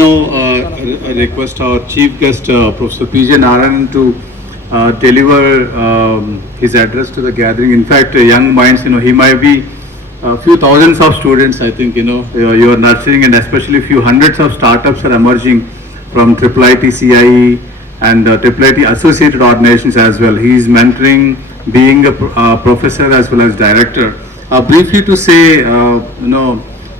request our chief guest, Professor P.J. Narayanan, to deliver his address to the gathering. In fact, young minds, he might be a few thousands of students, I think, you are nurturing, and especially few hundreds of startups are emerging from IIIT CIE and IIIT associated organizations as well. He is mentoring, being a professor as well as director. Briefly to say,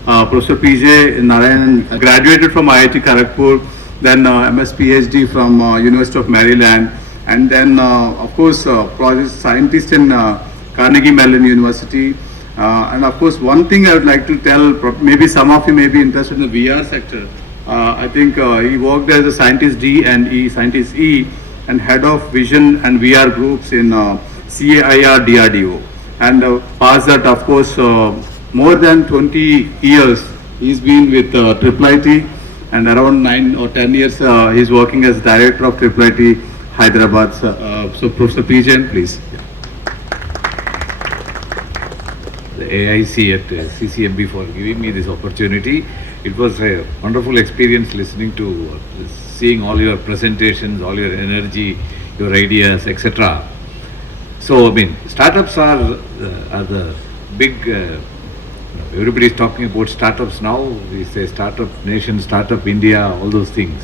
Professor P.J. Narayanan graduated from IIT Kharagpur, then MS PhD from University of Maryland, and then of course project scientist in Carnegie Mellon University. And of course, one thing I would like to tell, maybe some of you may be interested in the VR sector. I think he worked as a scientist D and E, scientist E, and head of vision and VR groups in CAIR DRDO. And past that, of course, more than 20 years he's been with IIIT, and around 9 or 10 years he's working as director of IIIT Hyderabad. So Professor P.J., please. The AIC at CCMB for giving me this opportunity. It was a wonderful experience listening to, seeing all your presentations, all your energy, your ideas, etc. So, startups are the big, everybody is talking about startups now. We say startup nation, startup India, all those things.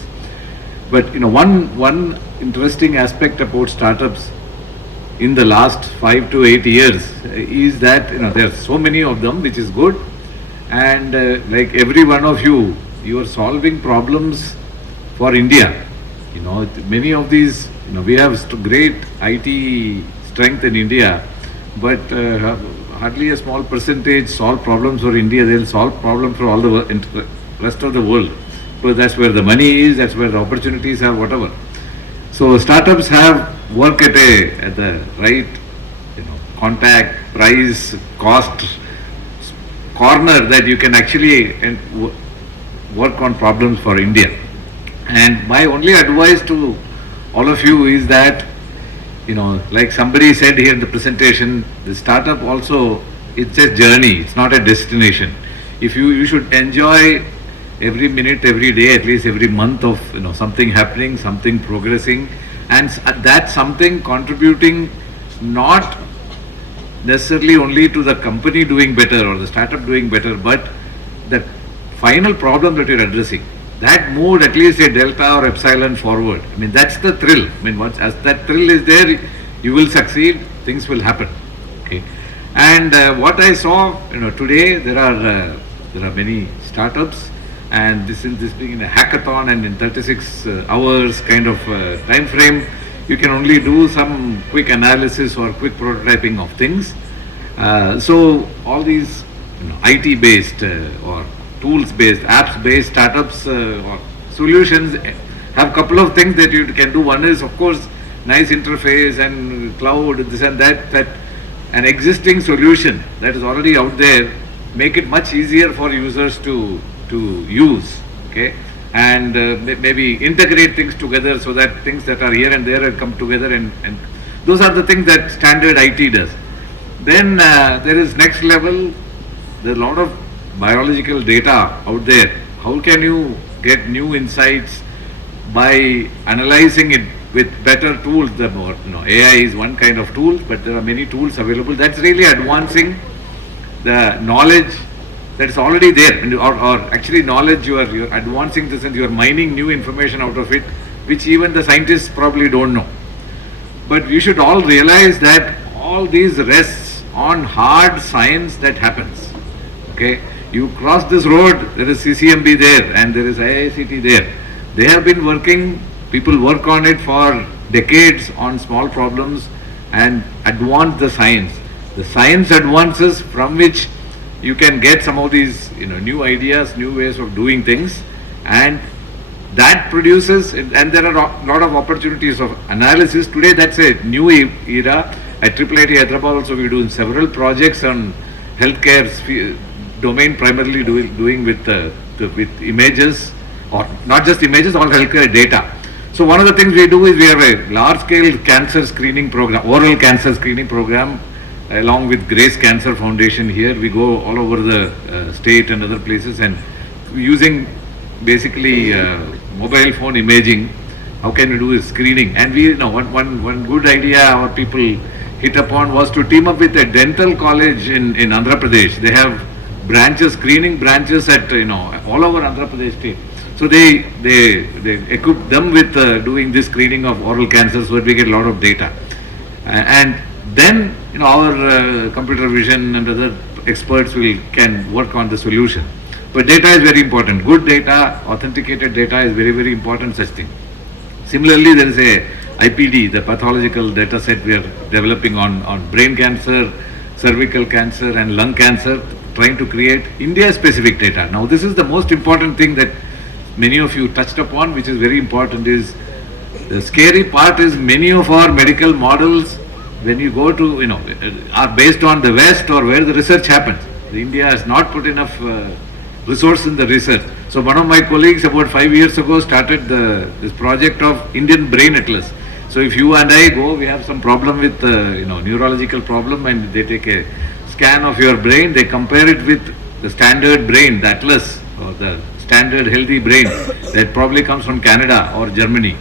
But, one interesting aspect about startups in the last 5 to 8 years is that, there are so many of them, which is good. And like every one of you, you are solving problems for India. Many of these, we have great IT strength in India, but hardly a small percentage solve problems for India. They'll solve problems for all the rest of the world, because that's where the money is, that's where the opportunities are, whatever. So startups have work at the right, contact, price, cost corner that you can actually work on problems for India. And my only advice to all of you is that, like somebody said here in the presentation, the startup also, it's a journey, it's not a destination. If you should enjoy every minute, every day, at least every month of something happening, something progressing, and that something contributing not necessarily only to the company doing better or the startup doing better, but the final problem that you're addressing, that moved at least a delta or epsilon forward. That's the thrill. Once as that thrill is there, you will succeed, things will happen. Okay. And what I saw, today there are many startups, and this being a hackathon and in 36 hours kind of time frame, you can only do some quick analysis or quick prototyping of things. So all these IT based or tools based, apps based startups or solutions have a couple of things that you can do. One is, of course, nice interface and cloud, this and that an existing solution that is already out there, make it much easier for users to use, okay, and maybe integrate things together so that things that are here and there come together, and those are the things that standard IT does. Then there is next level. There's a lot of biological data out there. How can you get new insights by analyzing it with better tools? AI is one kind of tool, but there are many tools available. That's really advancing the knowledge that is already there, or actually knowledge you are advancing this, and you are mining new information out of it, which even the scientists probably don't know. But you should all realize that all these rests on hard science that happens. Okay, you cross this road, there is CCMB there and there is IICT there. They have been working, people work on it for decades on small problems and advance the science. The science advances from which you can get some of these new ideas, new ways of doing things, and that produces, and there are a lot of opportunities of analysis. Today that's a new era. At IIIT Hyderabad also we do several projects on healthcare domain, primarily doing with images, or not just images, all healthcare data. So one of the things we do is we have a large scale cancer screening program, oral cancer screening program, along with Grace Cancer Foundation here. We go all over the state and other places, and using basically mobile phone imaging. How can we do screening? And we, one good idea our people hit upon was to team up with a dental college in Andhra Pradesh. They have branches, screening branches at all over Andhra Pradesh state. So they equip them with doing this screening of oral cancer, so that we get a lot of data. And then our computer vision and other experts can work on the solution. But data is very important. Good data, authenticated data is very, very important such thing. Similarly, there is a IPD, the pathological data set we are developing on brain cancer, cervical cancer and lung cancer, trying to create India-specific data. Now, this is the most important thing that many of you touched upon, which is very important. Is the scary part is many of our medical models, when you go to, are based on the West or where the research happens. India has not put enough resource in the research. So one of my colleagues about 5 years ago started this project of Indian Brain Atlas. So if you and I go, we have some problem with neurological problem, and they take a scan of your brain, they compare it with the standard brain, the Atlas, or the standard healthy brain that probably comes from Canada or Germany,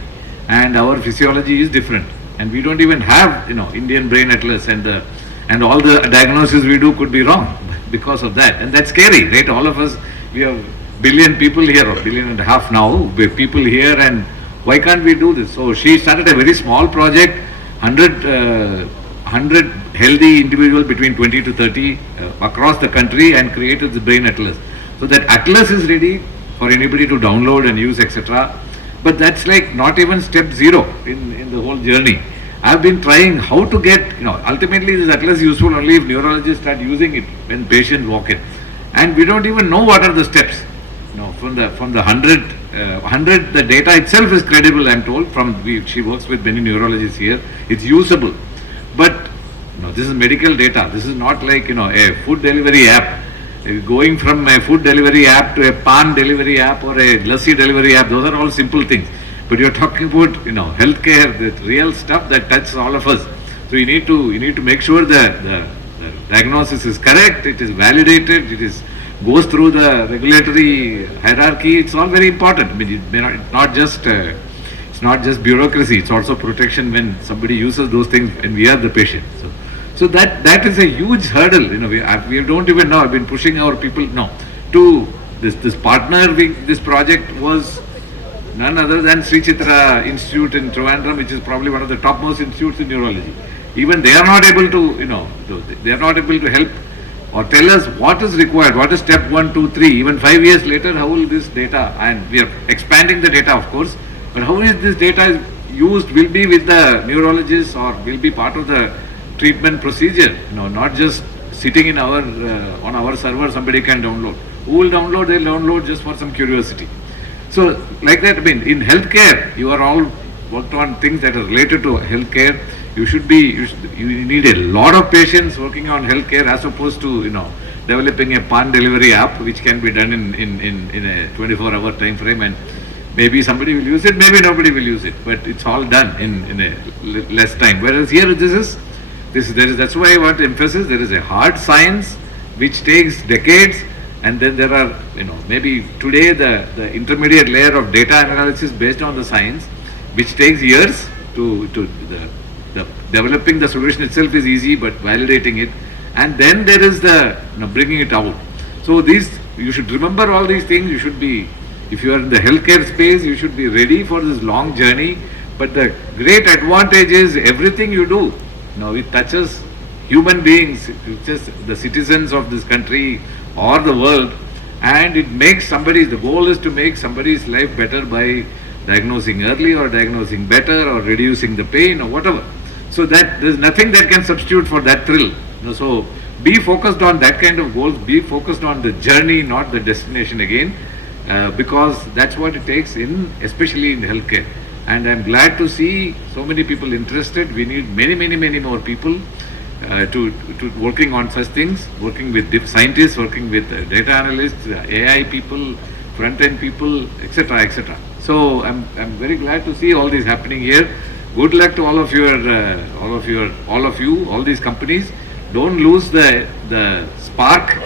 and our physiology is different, and we don't even have Indian Brain Atlas, and all the diagnosis we do could be wrong because of that, and that's scary, right? All of us, we have billion people here, or 1.5 billion now, people here, and why can't we do this? So she started a very small project, 100 healthy individuals between 20 to 30 across the country, and created the Brain Atlas. So that Atlas is ready for anybody to download and use, etc. But that's like not even step zero in the whole journey. I've been trying how to get, ultimately this Atlas is useful only if neurologists start using it when patients walk in. And we don't even know what are the steps. From the 100, the data itself is credible, I'm told, she works with many neurologists here, it's usable. But this is medical data, this is not like a food delivery app. Going from a food delivery app to a pan delivery app or a lassi delivery app, those are all simple things. But you're talking about healthcare, the real stuff that touches all of us. So you need to make sure that the diagnosis is correct, it is validated, goes through the regulatory hierarchy. It's all very important. I mean, it's not just bureaucracy. It's also protection when somebody uses those things and we are the patient. So that is a huge hurdle. We don't even know. I've been pushing our people to this partner. This project was none other than Sri Chitra Institute in Trivandrum, which is probably one of the topmost institutes in neurology. Even they are not able to help or tell us what is required, what is step 1, 2, 3. Even 5 years later, how will this data, and we are expanding the data, of course, but how is this data used, will be with the neurologists or will be part of the treatment procedure, not just sitting in on our server, somebody can download. Who will download? They'll download just for some curiosity. So like that, in healthcare, you are all worked on things that are related to healthcare. You need a lot of patients working on healthcare as opposed to, developing a pan delivery app, which can be done in a 24-hour time frame, and maybe somebody will use it, maybe nobody will use it, but it's all done in a less time. Whereas here, that's why I want to emphasize, there is a hard science which takes decades, and then there are, maybe today the intermediate layer of data analysis based on the science, which takes years to the developing the solution itself is easy, but validating it, and then there is the bringing it out. So you should remember all these things. You should be, if you are in the healthcare space, you should be ready for this long journey. But the great advantage is everything you do, it touches human beings, just the citizens of this country or the world, and it makes the goal is to make somebody's life better by diagnosing early or diagnosing better or reducing the pain or whatever. So that there's nothing that can substitute for that thrill. So be focused on that kind of goals, be focused on the journey, not the destination again, because that's what it takes especially in healthcare. And I'm glad to see so many people interested. We need many more people to working on such things, working with scientists, working with data analysts, AI people, front-end people, etc. So I'm very glad to see all this happening here. Good luck to all of you, all these companies. Don't lose the spark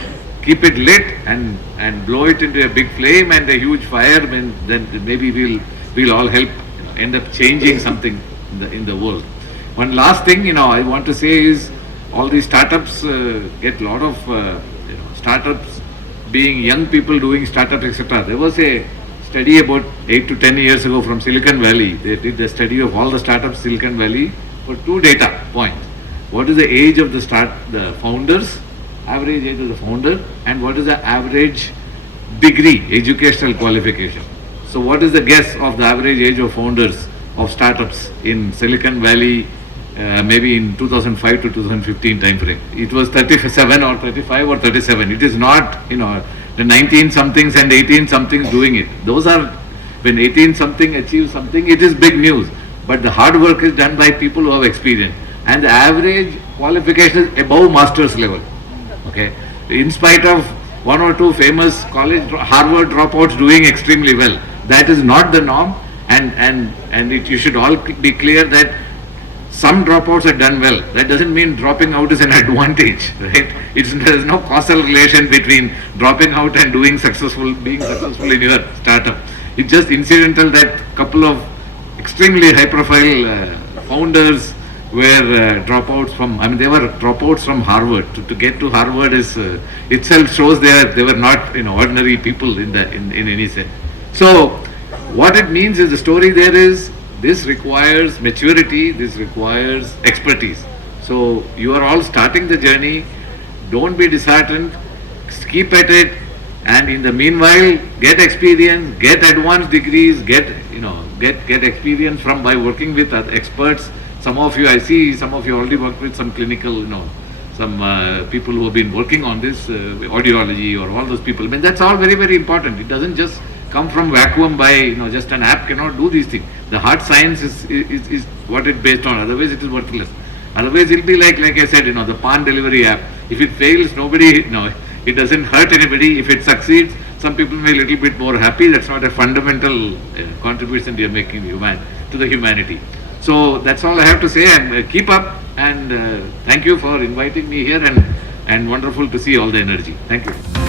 keep it lit and blow it into a big flame and a huge fire, then maybe we'll all help end up changing something in the world. One last thing, I want to say is all these startups get a lot of startups being young people doing startups, etc. There was a study about 8 to 10 years ago from Silicon Valley. They did a study of all the startups in Silicon Valley for 2 data points. What is the age of the founders, average age of the founder, and what is the average degree, educational qualification. So what is the guess of the average age of founders of startups in Silicon Valley, maybe in 2005 to 2015 time frame? It was 37 or 35 or 37. It is not, the 19 somethings and 18 somethings doing it. Those are, when 18 something achieves something, it is big news. But the hard work is done by people who have experience. And the average qualification is above master's level. Okay, in spite of 1 or 2 famous Harvard dropouts doing extremely well, that is not the norm, and you should all be clear that some dropouts are done well. That doesn't mean dropping out is an advantage, right? There is no causal relation between dropping out and being successful in your startup. It's just incidental that couple of extremely high-profile founders were dropouts from, they were dropouts from Harvard. To get to Harvard is itself shows they were not ordinary people in any sense. So what it means is, the story there is, this requires maturity, this requires expertise. So you are all starting the journey. Don't be disheartened. Keep at it, and in the meanwhile, get experience, get advanced degrees, get experience by working with other experts. Some of you, I see, some of you already worked with some clinical, some people who have been working on this, audiology or all those people. That's all very, very important. It doesn't just come from vacuum by, just an app cannot do these things. The hard science is what it's based on. Otherwise, it is worthless. Otherwise, it'll be like I said, the PAN delivery app. If it fails, nobody, it doesn't hurt anybody. If it succeeds, some people may be a little bit more happy. That's not a fundamental contribution you're making to the humanity. So that's all I have to say, and keep up, and thank you for inviting me here, and wonderful to see all the energy. Thank you.